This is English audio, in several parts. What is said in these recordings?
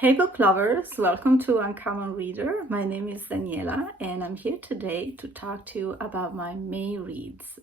Hey book lovers, welcome to Uncommon Reader. My name is Daniela and I'm here today to talk to you about my May reads.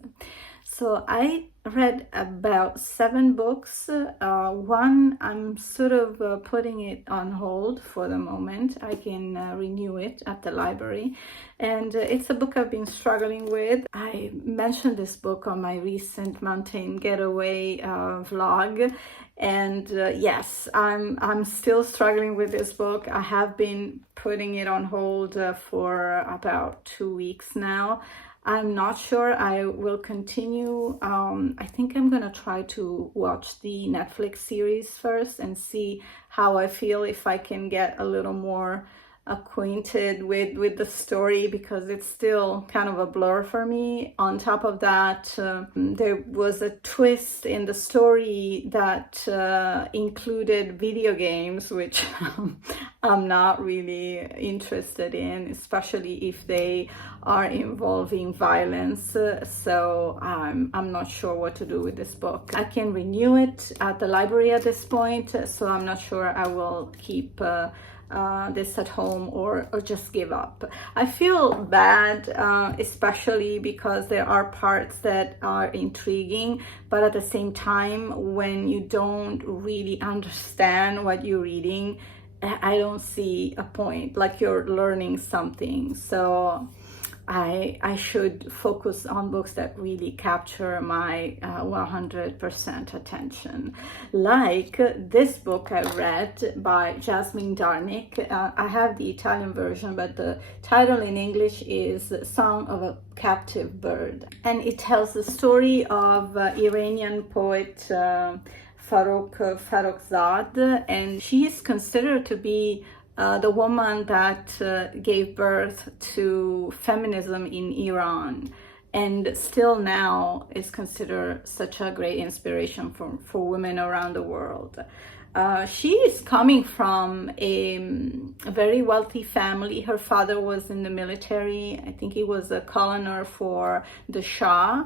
So I read about 7 books. One, I'm sort of putting it on hold for the moment. I can renew it at the library. And it's a book I've been struggling with. I mentioned this book on my recent mountain getaway vlog. And yes, I'm still struggling with this book. I have been putting it on hold for about 2 weeks now. I'm not sure I will continue. I think I'm gonna try to watch the Netflix series first and see how I feel, if I can get a little more acquainted with the story, because it's still kind of a blur for me. On top of that, there was a twist in the story that included video games, which I'm not really interested in, especially if they are involving violence. So I'm not sure what to do with this book. I can renew it at the library at this point, so I'm not sure I will keep this at home or just give up. I feel bad, especially because there are parts that are intriguing, but at the same time, when you don't really understand what you're reading, I don't see a point, like you're learning something. So I should focus on books that really capture my 100% attention. Like this book I read by Jasmin Darznik. I have the Italian version, but the title in English is Song of a Captive Bird. And it tells the story of Iranian poet Farrokhzad, and she is considered to be the woman that gave birth to feminism in Iran, and still now is considered such a great inspiration for women around the world. She is coming from a very wealthy family. Her father was in the military. I think he was a colonel for the Shah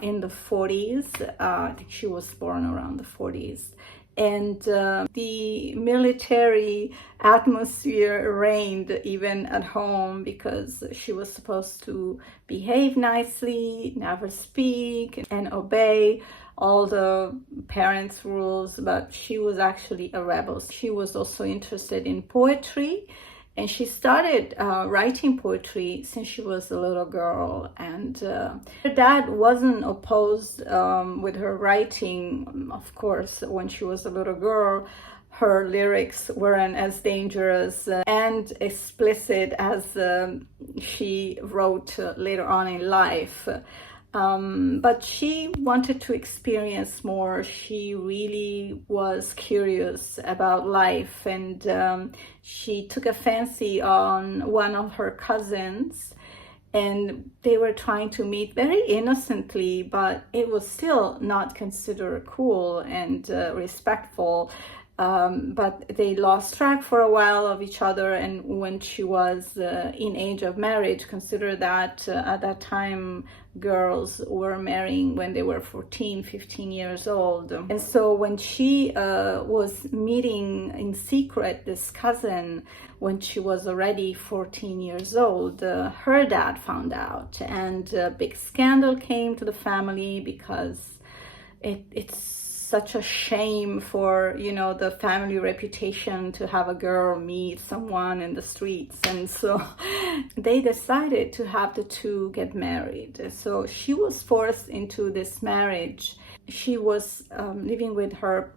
in the 40s. I think she was born around the 40s. And the military atmosphere reigned even at home, because she was supposed to behave nicely, never speak, and obey all the parents' rules, but she was actually a rebel. She was also interested in poetry, and she started writing poetry since she was a little girl. And her dad wasn't opposed with her writing. Of course, when she was a little girl, her lyrics weren't as dangerous and explicit as she wrote later on in life. But she wanted to experience more. She really was curious about life, and she took a fancy on one of her cousins, and they were trying to meet very innocently, but it was still not considered cool and respectful. But they lost track for a while of each other, and when she was in age of marriage, consider that at that time girls were marrying when they were 14, 15 years old. And so when she was meeting in secret this cousin, when she was already 14 years old, her dad found out, and a big scandal came to the family, because it's such a shame for, the family reputation to have a girl meet someone in the streets. And so they decided to have the two get married. So she was forced into this marriage. She was living with her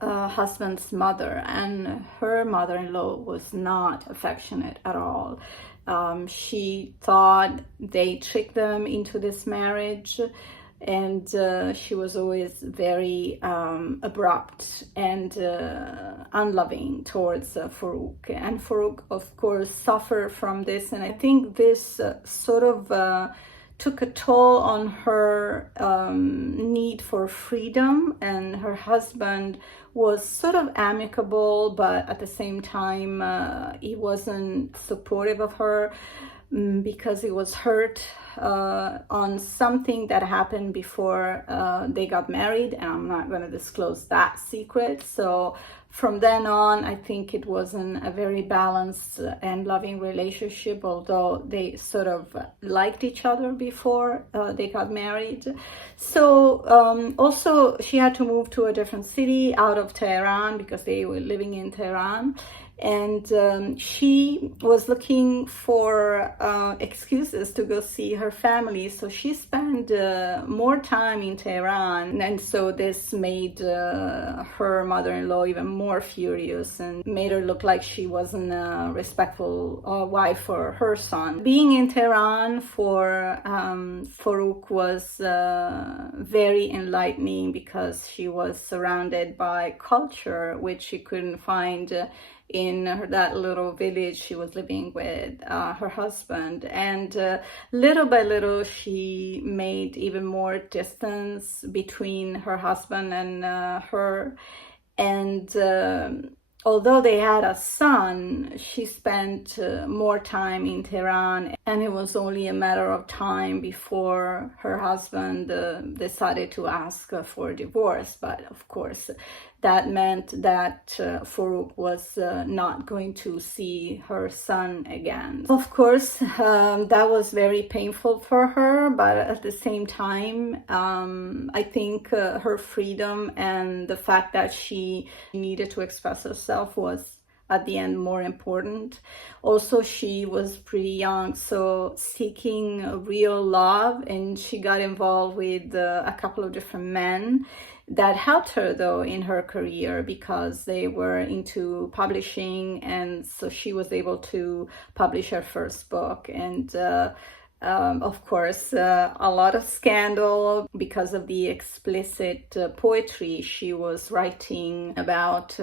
husband's mother, and her mother-in-law was not affectionate at all. She thought they tricked them into this marriage, and she was always very abrupt and unloving towards Farouk. And Farouk, of course, suffered from this, and I think this sort of took a toll on her need for freedom. And her husband was sort of amicable, but at the same time he wasn't supportive of her. because he was hurt on something that happened before they got married, and I'm not going to disclose that secret. So from then on, I think it wasn't a very balanced and loving relationship, although they sort of liked each other before they got married. So also she had to move to a different city out of Tehran because they were living in Tehran. And she was looking for excuses to go see her family, so she spent more time in Tehran, and so this made her mother-in-law even more furious and made her look like she wasn't a respectful wife for her son. Being in Tehran for Farouk was very enlightening because she was surrounded by culture which she couldn't find in that little village she was living with her husband. And little by little she made even more distance between her husband and her. And although they had a son, she spent more time in Tehran, and it was only a matter of time before her husband decided to ask for divorce. But of course, that meant that Farouk was not going to see her son again. Of course, that was very painful for her, but at the same time, I think her freedom and the fact that she needed to express herself was at the end more important. Also, she was pretty young, so seeking real love, and she got involved with a couple of different men that helped her though in her career because they were into publishing, and so she was able to publish her first book. And of course, a lot of scandal because of the explicit poetry she was writing about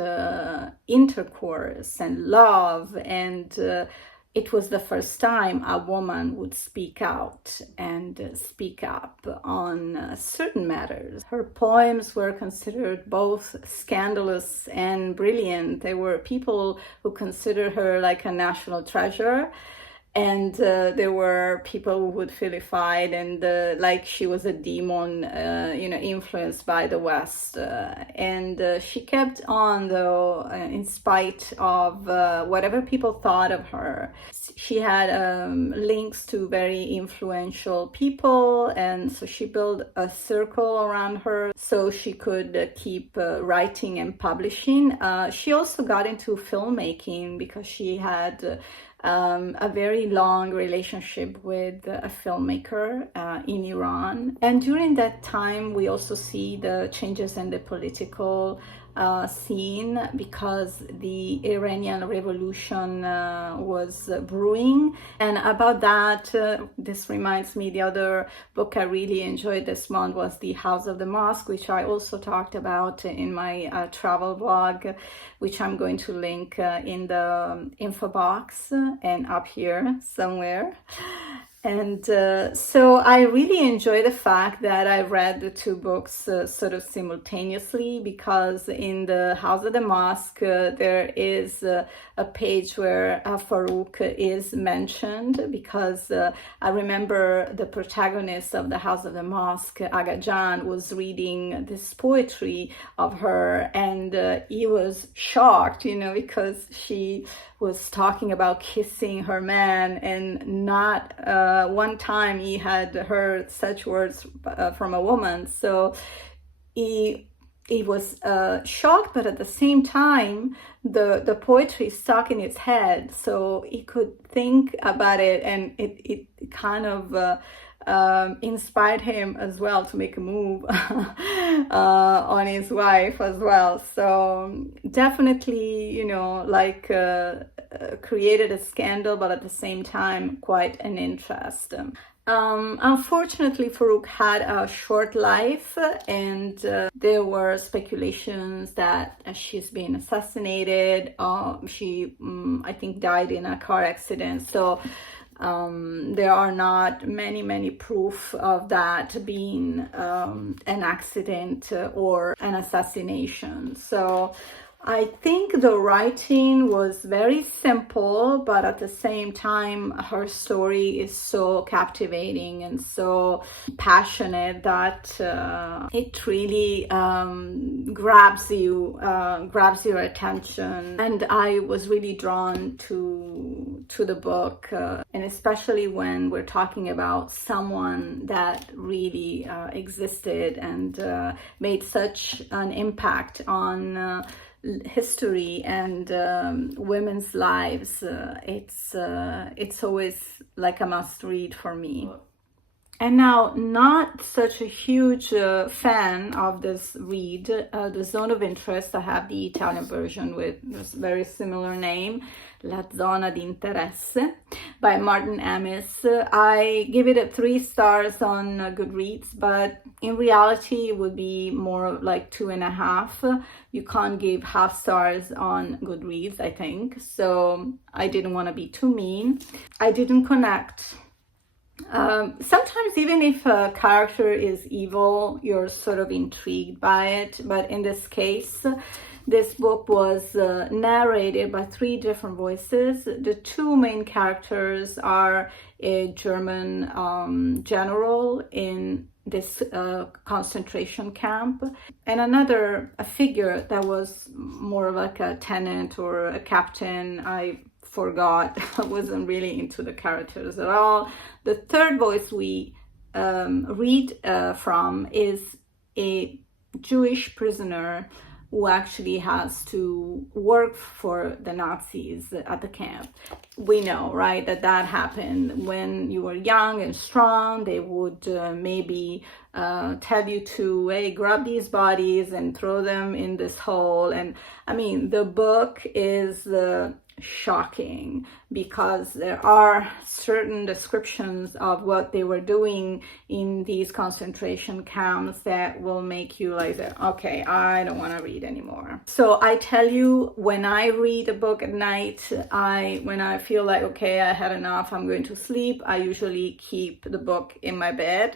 intercourse and love, and it was the first time a woman would speak out and speak up on certain matters. Her poems were considered both scandalous and brilliant. There were people who considered her like a national treasure, and there were people who would vilify it and like she was a demon, influenced by the West. And she kept on, though, in spite of whatever people thought of her. She had links to very influential people, and so she built a circle around her so she could keep writing and publishing. She also got into filmmaking because she had a very long relationship with a filmmaker in Iran. And during that time, we also see the changes in the political scene because the Iranian Revolution was brewing. And about that, this reminds me, the other book I really enjoyed this month was The House of the Mosque, which I also talked about in my travel vlog, which I'm going to link in the info box and up here somewhere. And so I really enjoy the fact that I read the two books sort of simultaneously, because in The House of the Mosque, there is a page where Farouk is mentioned, because I remember the protagonist of The House of the Mosque, Aga Jan, was reading this poetry of her, and he was shocked, because she was talking about kissing her man, and not one time he had heard such words from a woman. So he was shocked, but at the same time, the poetry stuck in his head, so he could think about it, and it kind of inspired him as well to make a move on his wife as well. So definitely, created a scandal, but at the same time, quite an interest. Unfortunately, Farouk had a short life, and there were speculations that she's been assassinated. She, I think, died in a car accident. So there are not many proof of that being an accident or an assassination. So I think the writing was very simple, but at the same time, her story is so captivating and so passionate that it really grabs your attention. And I was really drawn to the book, and especially when we're talking about someone that really existed and made such an impact on history and women's lives. It's always like a must read for me. And now, not such a huge fan of this read, The Zone of Interest. I have the Italian version with this very similar name, La Zona di Interesse, by Martin Amis. I give it a 3 stars on Goodreads, but in reality, it would be more like 2.5. You can't give half stars on Goodreads, I think. So I didn't want to be too mean. I didn't connect. Sometimes even if a character is evil, you're sort of intrigued by it. But in this case, this book was narrated by 3 different voices. The 2 main characters are a German general in this concentration camp, and a figure that was more like a tenant or a captain. I forgot. I wasn't really into the characters at all. The 3rd voice we read from is a Jewish prisoner who actually has to work for the Nazis at the camp. We know, right, that happened when you were young and strong. They would maybe tell you to, hey, grab these bodies and throw them in this hole. And I mean, the book is shocking because there are certain descriptions of what they were doing in these concentration camps that will make you like, okay, I don't want to read anymore. So I tell you, when I read a book at night, when I feel like, okay, I had enough, I'm going to sleep, I usually keep the book in my bed.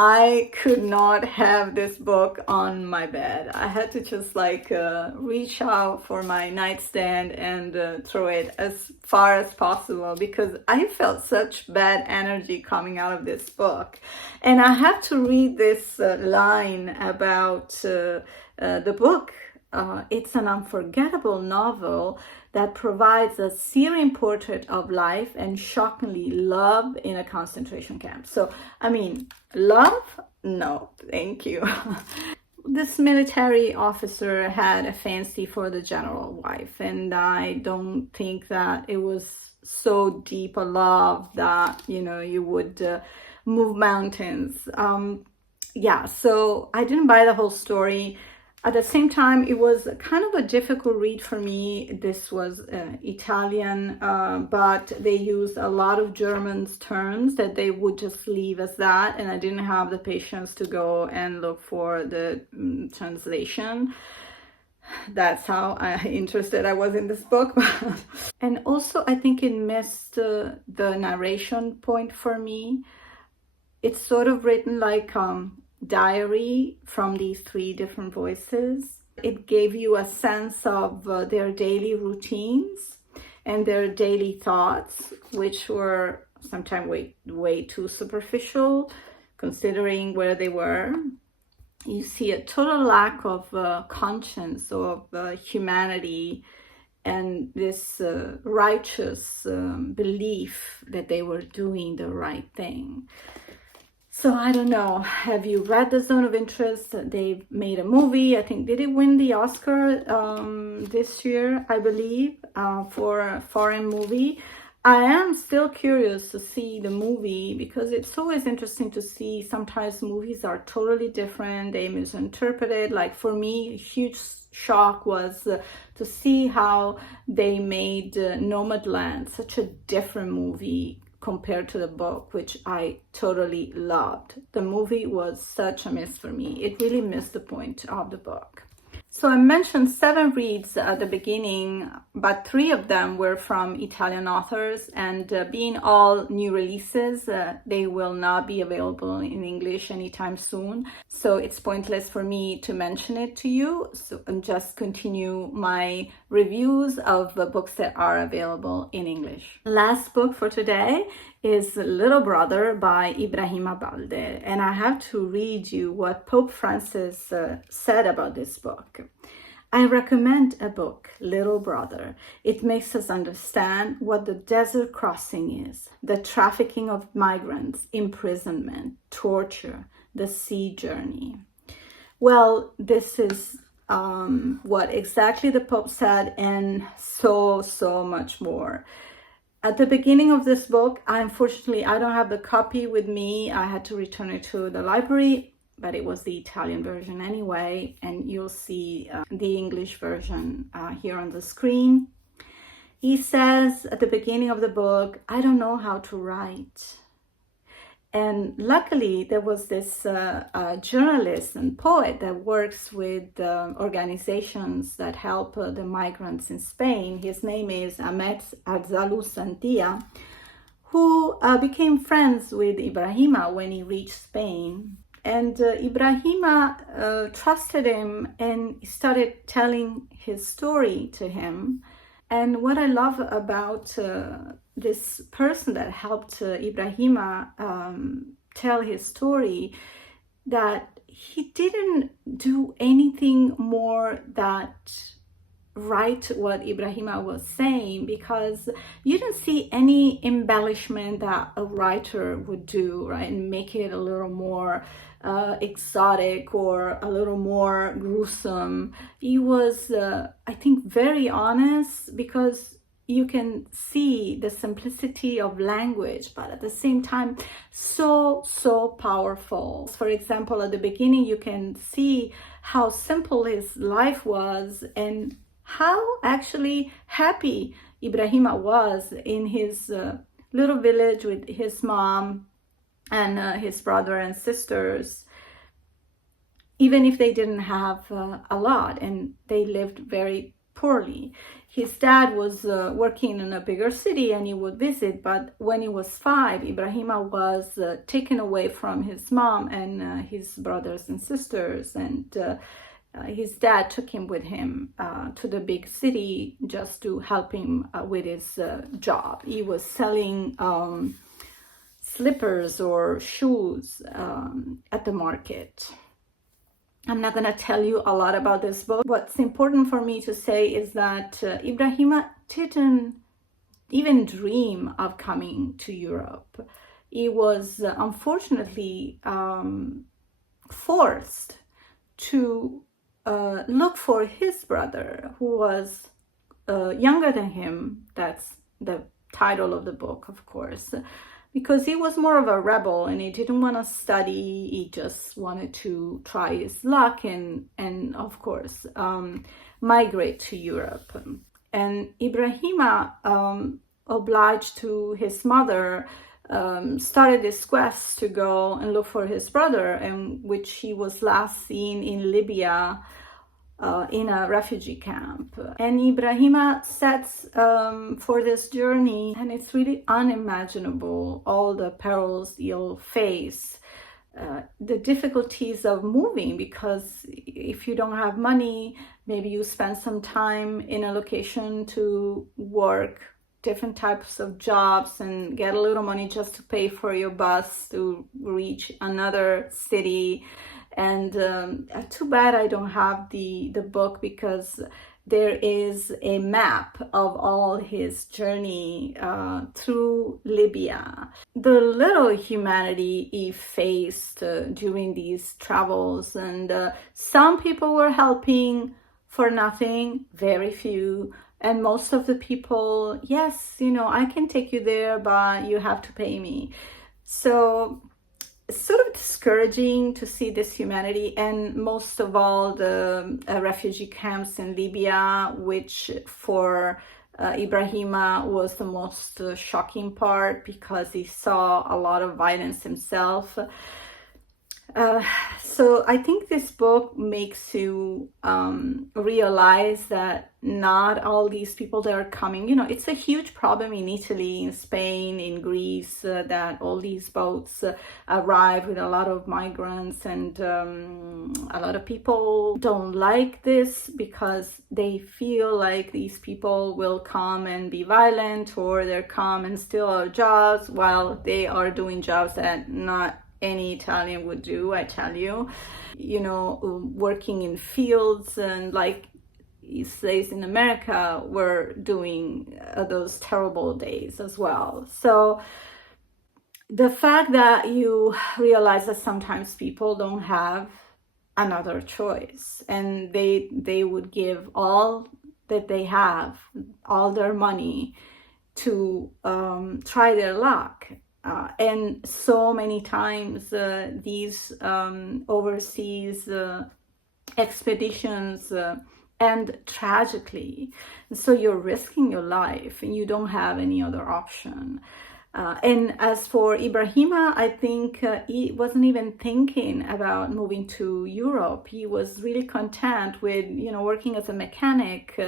I could not have this book on my bed. I had to just reach out for my nightstand and throw it as far as possible because I felt such bad energy coming out of this book. And I have to read this line about the book. It's an unforgettable novel that provides a searing portrait of life and shockingly love in a concentration camp. So, I mean, love? No, thank you. This military officer had a fancy for the general wife, and I don't think that it was so deep a love that, you would move mountains. So I didn't buy the whole story. At the same time, it was kind of a difficult read for me. This was Italian, but they used a lot of German terms that they would just leave as that, and I didn't have the patience to go and look for the translation. That's how interested I was in this book. And also, I think it missed the narration point for me. It's sort of written like diary from these 3 different voices. It gave you a sense of their daily routines and their daily thoughts, which were sometimes way too superficial considering where they were. You see a total lack of conscience, of humanity, and this righteous belief that they were doing the right thing. So I don't know, have you read The Zone of Interest? They've made a movie. I think, did it win the Oscar this year, I believe, for a foreign movie? I am still curious to see the movie because it's always interesting to see. Sometimes movies are totally different, they misinterpret it. Like for me, a huge shock was to see how they made Nomadland such a different movie compared to the book, which I totally loved. The movie was such a miss for me. It really missed the point of the book. So I mentioned 7 reads at the beginning, but 3 of them were from Italian authors, and being all new releases, they will not be available in English anytime soon. So it's pointless for me to mention it to you, so and just continue my reviews of the books that are available in English. Last book for today is Little Brother by Ibrahima Balde, and I have to read you what Pope Francis said about this book. I recommend a book, Little Brother. It makes us understand what the desert crossing is, the trafficking of migrants, imprisonment, torture, the sea journey. Well, this is what exactly the Pope said, and so much more. At the beginning of this book, unfortunately, I don't have the copy with me. I had to return it to the library, but it was the Italian version anyway, and you'll see the English version here on the screen. He says at the beginning of the book, I don't know how to write. And luckily, there was this journalist and poet that works with organizations that help the migrants in Spain. His name is Ahmed Arzalu-Santia, who became friends with Ibrahima when he reached Spain. And Ibrahima trusted him and started telling his story to him. And what I love about this person that helped Ibrahima tell his story, that he didn't do anything more that write what Ibrahima was saying, because you didn't see any embellishment that a writer would do, right, and make it a little more exotic or a little more gruesome. He was, I think, very honest, because you can see the simplicity of language, but at the same time, so powerful. For example, at the beginning, you can see how simple his life was and how actually happy Ibrahima was in his little village with his mom and his brother and sisters, even if they didn't have a lot and they lived very poorly. His dad was working in a bigger city and he would visit, but when he was 5, Ibrahima was taken away from his mom and his brothers and sisters, and his dad took him with him to the big city just to help him with his job. He was selling slippers or shoes at the market. I'm not going to tell you a lot about this book. What's important for me to say is that Ibrahima didn't even dream of coming to Europe. He was unfortunately forced to look for his brother, who was younger than him. That's the title of the book, of course, because he was more of a rebel and he didn't want to study. He just wanted to try his luck and of course, migrate to Europe. And Ibrahima, obliged to his mother, started this quest to go and look for his brother, and which he was last seen in Libya in a refugee camp. And Ibrahima sets for this journey, and it's really unimaginable, all the perils you'll face, the difficulties of moving, because if you don't have money, maybe you spend some time in a location to work different types of jobs and get a little money just to pay for your bus to reach another city. And too bad I don't have the book, because there is a map of all his journey through Libya. The little humanity he faced during these travels, and some people were helping for nothing, very few. And most of the people, yes, I can take you there, but you have to pay me. So it's sort of discouraging to see this humanity, and most of all the refugee camps in Libya, which for Ibrahima was the most shocking part, because he saw a lot of violence himself. So I think this book makes you realize that not all these people that are coming, it's a huge problem in Italy, in Spain, in Greece, that all these boats arrive with a lot of migrants, and a lot of people don't like this because they feel like these people will come and be violent, or they'll come and steal our jobs while they are doing jobs that not any Italian would do, I tell you. Working in fields, and like slaves in America were doing those terrible days as well. So the fact that you realize that sometimes people don't have another choice, and they would give all that they have, all their money, to try their luck. And so many times these overseas expeditions end tragically. So you're risking your life and you don't have any other option. And as for Ibrahima, I think he wasn't even thinking about moving to Europe. He was really content with, working as a mechanic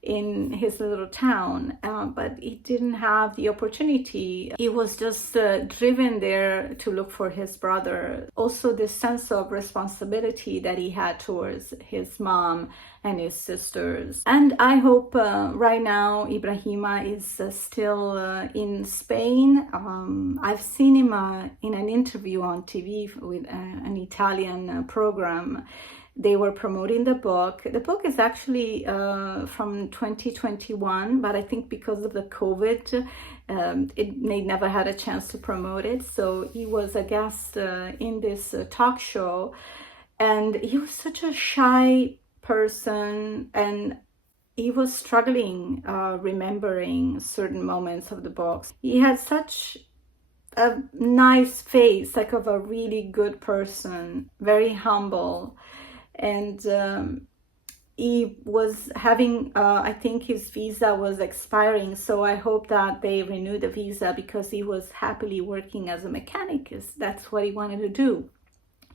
in his little town, but he didn't have the opportunity. He was just driven there to look for his brother. Also, this sense of responsibility that he had towards his mom and his sisters. And I hope right now Ibrahima is still in Spain. I've seen him in an interview on TV with an Italian program. They were promoting the book. The book is actually from 2021, but I think because of the COVID, they never had a chance to promote it. So he was a guest in this talk show, and he was such a shy person, and he was struggling remembering certain moments of the book. He had such a nice face, like of a really good person, very humble. And he was having, I think his visa was expiring, so I hope that they renew the visa, because he was happily working as a mechanic, because that's what he wanted to do,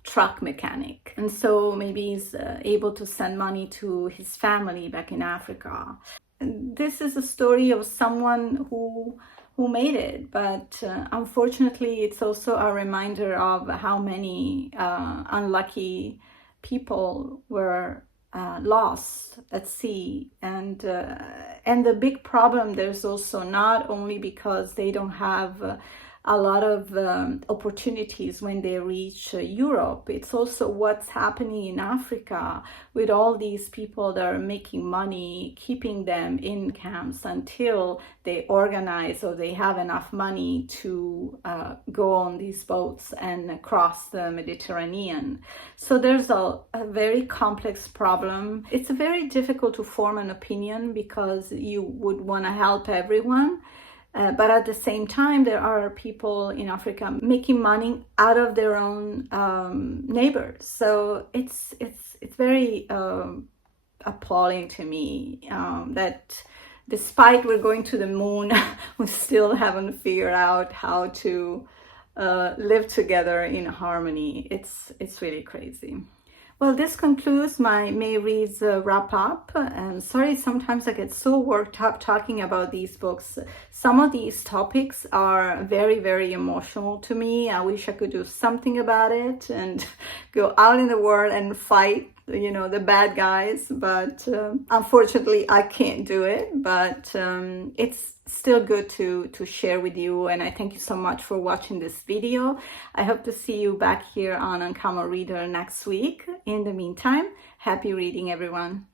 truck mechanic. And so maybe he's able to send money to his family back in Africa. And this is a story of someone who made it, but unfortunately it's also a reminder of how many unlucky people were lost at sea. And the big problem, there's also not only because they don't have a lot of opportunities when they reach Europe, it's also what's happening in Africa with all these people that are making money, keeping them in camps until they organize or they have enough money to go on these boats and cross the Mediterranean. So there's a very complex problem. It's very difficult to form an opinion because you would want to help everyone. But at the same time, there are people in Africa making money out of their own neighbors. So it's very appalling to me that despite we're going to the moon, we still haven't figured out how to live together in harmony. It's really crazy. Well, this concludes my May Reads wrap up. And sorry, sometimes I get so worked up talking about these books. Some of these topics are very, very emotional to me. I wish I could do something about it and go out in the world and fight, the bad guys. But unfortunately, I can't do it. But it's still good to share with you, and I thank you so much for watching this video. I hope to see you back here on Uncommon Reader next week. In the meantime, happy reading, everyone.